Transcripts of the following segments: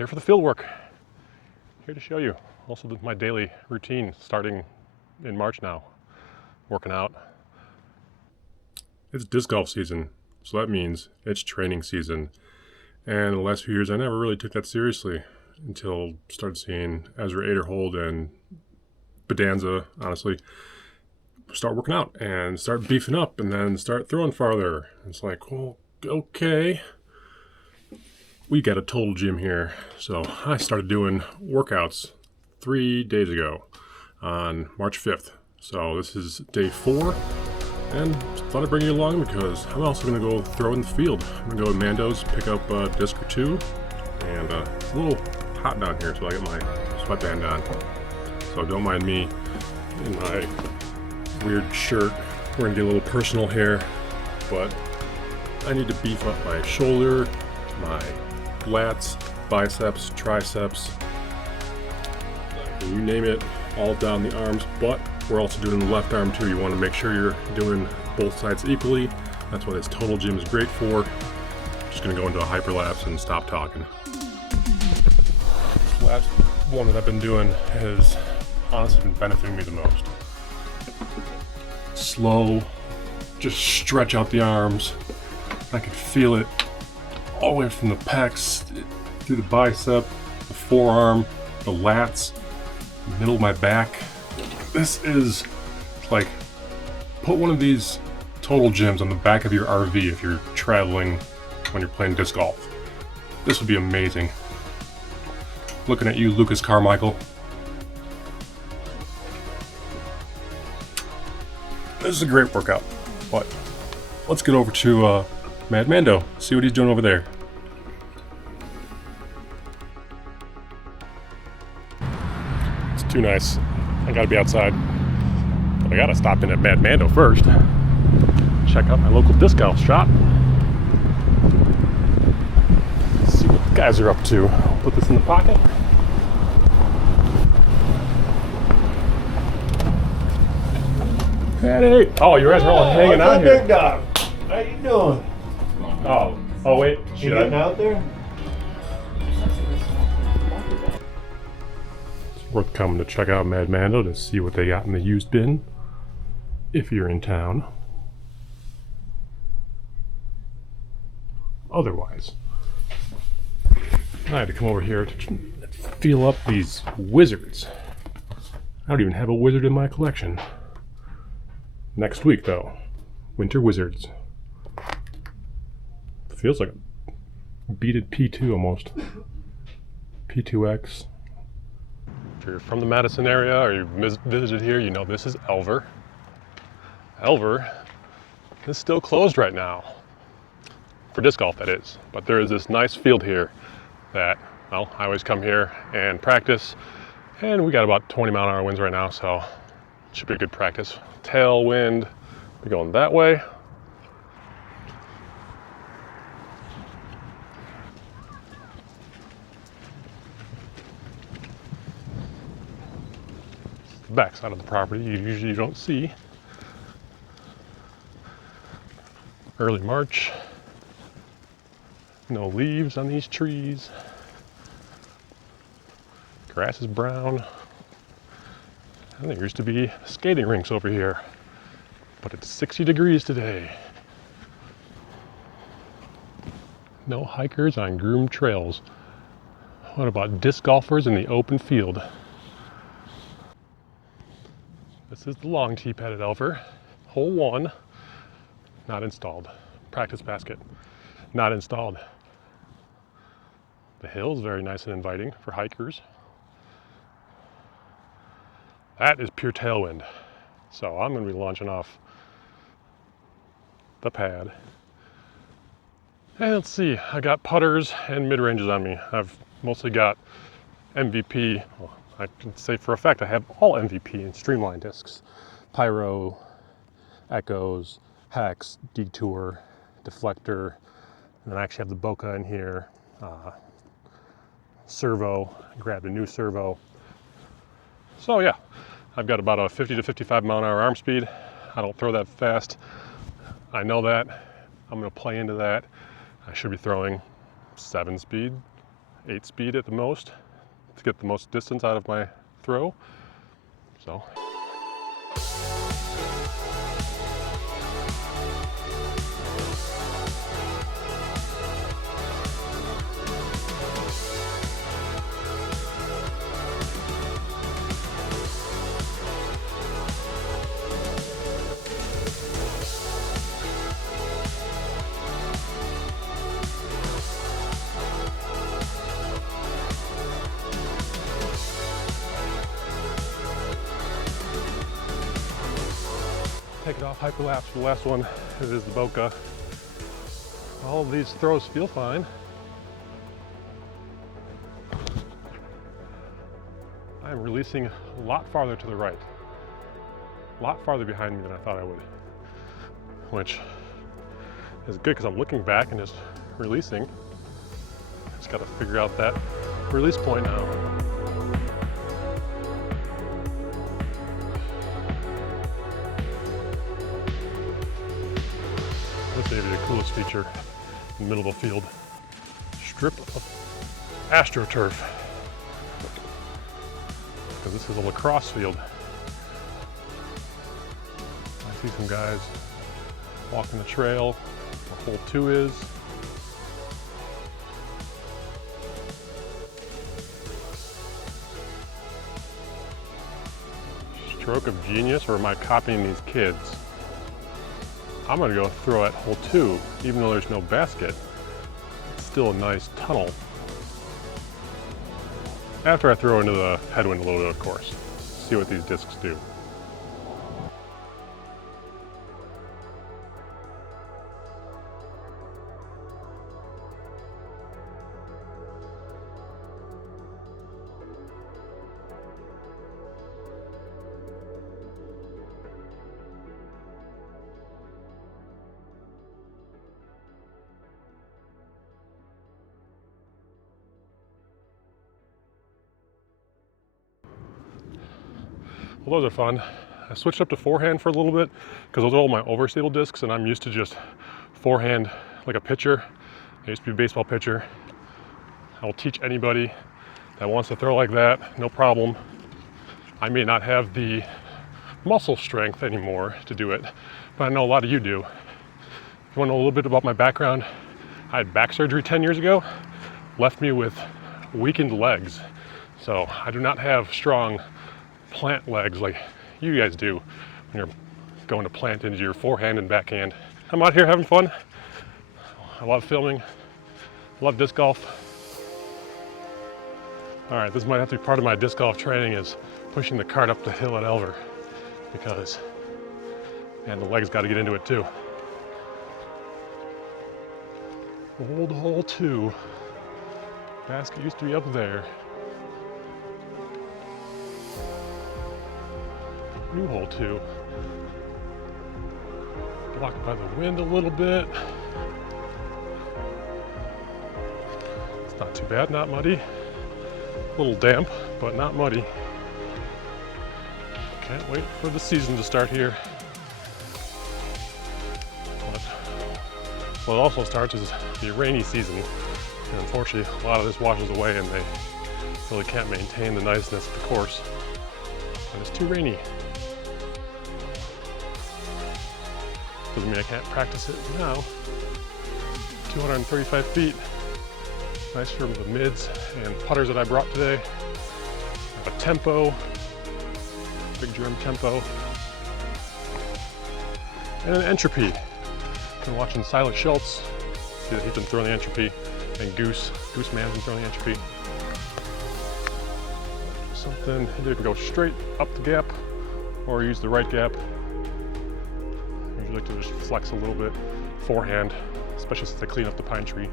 here for the field work. Here to show you. Also my daily routine starting in March now. Working out. It's disc golf season, so that means it's training season. And the last few years I never really took that seriously until started seeing Ezra Aderhold and Bedanza, honestly, start working out and start beefing up and then start throwing farther. It's like, well, okay. We got a total gym here. So I started doing workouts 3 days ago on March 5th. So this is day 4 and thought I'd bring you along because I'm also going to go throw in the field. I'm going to go to Mando's, pick up a disc or two, and it's a little hot down here, so I got my sweatband on. So don't mind me in my weird shirt. We're going to get a little personal here, but I need to beef up my shoulder, my lats, biceps, triceps, you name it, all down the arms, but we're also doing the left arm too. You want to make sure you're doing both sides equally. That's what this total gym is great for. Just going to go into a hyperlapse and stop talking. This last one that I've been doing has honestly been benefiting me the most. Slow, just stretch out the arms. I can feel it all the way from the pecs, through the bicep, the forearm, the lats, the middle of my back. This is like, put one of these total gyms on the back of your RV if you're traveling when you're playing disc golf. This would be amazing. Looking at you, Lucas Carmichael. This is a great workout, but let's get over to Mad Mando, see what he's doing over there. It's too nice. I gotta be outside, but I gotta stop in at Mad Mando first. Check out my local disc golf shop. See what the guys are up to. Put this in the pocket. Hey! Oh, you guys are all hanging out here. Big dog. How you doing? Oh wait. You getting out there? It's worth coming to check out Mad Mando to see what they got in the used bin, if you're in town. Otherwise, I had to come over here to feel up these wizards. I don't even have a wizard in my collection. Next week, though, Winter Wizards. Feels like a beaded P2 almost. P2X. If you're from the Madison area or you've visited here, you know this is Elver. Elver is still closed right now. For disc golf, that is. But there is this nice field here that, well, I always come here and practice. And we got about 20-mile-an-hour winds right now, so it should be a good practice. Tailwind, we're going that way. The back side of the property you usually don't see. Early March. No leaves on these trees. Grass is brown. And there used to be skating rinks over here, but it's 60 degrees today. No hikers on groomed trails. What about disc golfers in the open field? This is the long tee pad at Elver. Hole 1, not installed. Practice basket, not installed. The hill is very nice and inviting for hikers. That is pure tailwind. So I'm going to be launching off the pad. And let's see, I got putters and mid-ranges on me. I've mostly got MVP. Well, I can say for a fact I have all MVP and streamline discs. Pyro, Echoes, Hex, Detour, Deflector, and then I actually have the Boca in here. Servo, grabbed a new servo. So yeah, I've got about a 50 to 55 mile an hour arm speed. I don't throw that fast. I know that. I'm gonna play into that. I should be throwing 7 speed 8 speed at the most to get the most distance out of my throw. So. Take it off hyperlapse for the last one. It is the Boca. All of these throws feel fine. I'm releasing a lot farther to the right. A lot farther behind me than I thought I would. Which is good because I'm looking back and just releasing. Just gotta figure out that release point now. This may be the coolest feature in the middle of a field. Strip of AstroTurf. Because this is a lacrosse field. I see some guys walking the trail where hole 2 is. Stroke of genius, or am I copying these kids? I'm gonna go throw at hole 2, even though there's no basket. It's still a nice tunnel. After I throw into the headwind a little bit, of course. See what these discs do. Well, those are fun. I switched up to forehand for a little bit because those are all my overstable discs and I'm used to just forehand like a pitcher. I used to be a baseball pitcher. I will teach anybody that wants to throw like that, no problem. I may not have the muscle strength anymore to do it, but I know a lot of you do. If you want to know a little bit about my background, I had back surgery 10 years ago, left me with weakened legs. So I do not have strong plant legs like you guys do when you're going to plant into your forehand and backhand. I'm out here having fun. I love filming. I love disc golf. All right, this might have to be part of my disc golf training, is pushing the cart up the hill at Elver, because, man, the legs got to get into it too. Old hole 2. Basket used to be up there. New hole 2. Blocked by the wind a little bit. It's not too bad, not muddy. A little damp, but not muddy. Can't wait for the season to start here. But what also starts is the rainy season. And unfortunately, a lot of this washes away and they really can't maintain the niceness of the course when it's too rainy. Doesn't mean I can't practice it now. 235 feet. Nice for the mids and putters that I brought today. I have a tempo, big germ tempo, and an entropy. Been watching Silas Schultz. See that he's been throwing the entropy, and Goose Man's been throwing the entropy. Something, either you can go straight up the gap or use the right gap. I like to just flex a little bit forehand, especially since I clean up the pine tree.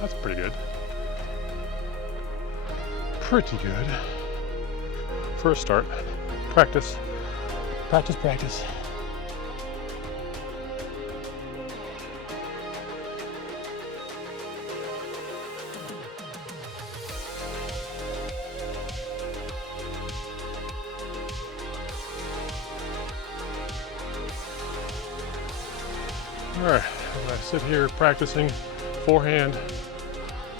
That's pretty good. Pretty good. For a start. Practice. Practice, practice. All right, as I sit here practicing forehand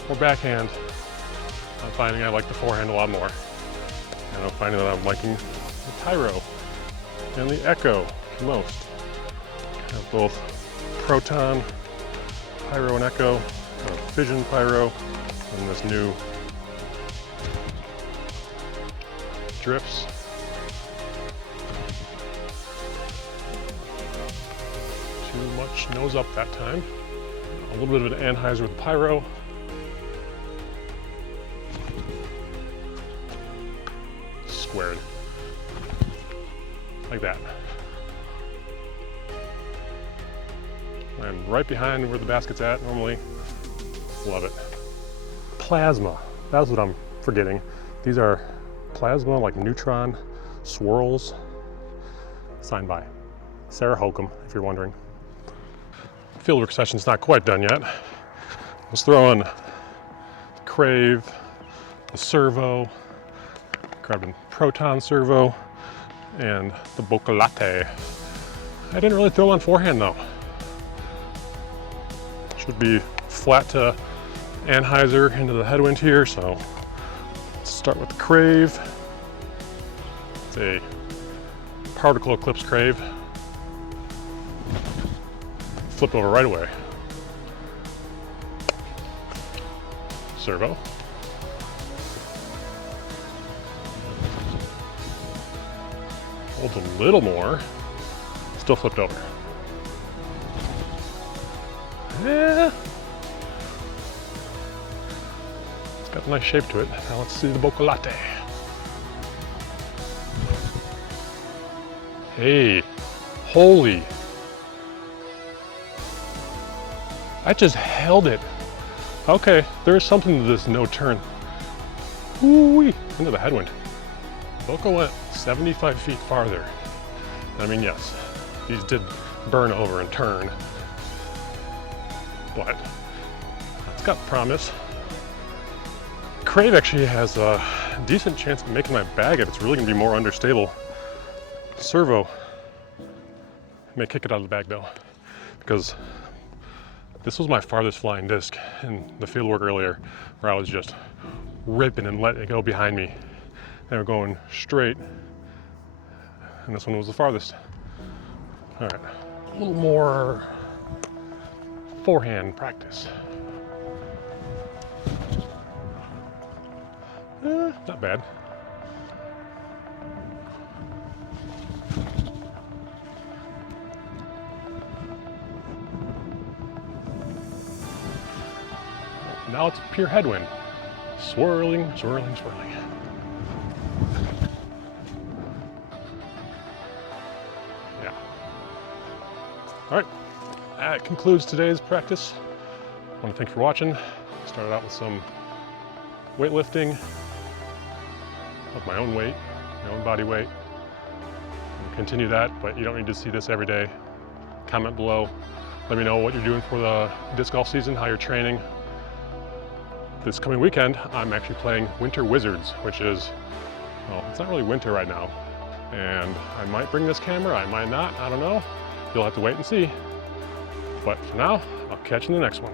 or backhand, I'm finding I like the forehand a lot more. And I'm finding that I'm liking the Pyro and the Echo the most. I have both Proton, Pyro and Echo, Fission Pyro, and this new Drifts. Too much nose up that time. A little bit of an Anheuser with the Pyro. Squared. Like that. I'm right behind where the basket's at normally. Love it. Plasma. That's what I'm forgetting. These are plasma, like neutron swirls. Signed by Sarah Holcomb, if you're wondering. Fieldwork session's not quite done yet. Let's throw in the Crave, the Servo, grabbed a Proton Servo, and the Boca Latte. I didn't really throw on forehand though. Should be flat to Anheuser into the headwind here, so let's start with the Crave. It's a particle eclipse Crave. Flip over right away. Servo. Holds a little more. Still flipped over. Yeah. It's got a nice shape to it. Now let's see the Boca Latte. Hey, holy. I just held it. Okay, there's something to this no turn. Ooh-wee, into the headwind. Boca went 75 feet farther. I mean, yes, these did burn over and turn, but it's got promise. Crave actually has a decent chance of making my bag if it's really gonna be more understable. Servo may kick it out of the bag though, because this was my farthest flying disc in the Fieldwork earlier, where I was just ripping and letting it go behind me. They were going straight, and this one was the farthest. All right, a little more forehand practice. Not bad. Now it's pure headwind. Swirling, swirling, swirling. Yeah. All right, that concludes today's practice. I want to thank you for watching. Started out with some weightlifting of my own weight, my own body weight. I'll continue that, but you don't need to see this every day. Comment below. Let me know what you're doing for the disc golf season, how you're training. This coming weekend, I'm actually playing Winter Wizards, which is, well, it's not really winter right now. And I might bring this camera, I might not, I don't know. You'll have to wait and see. But for now, I'll catch you in the next one.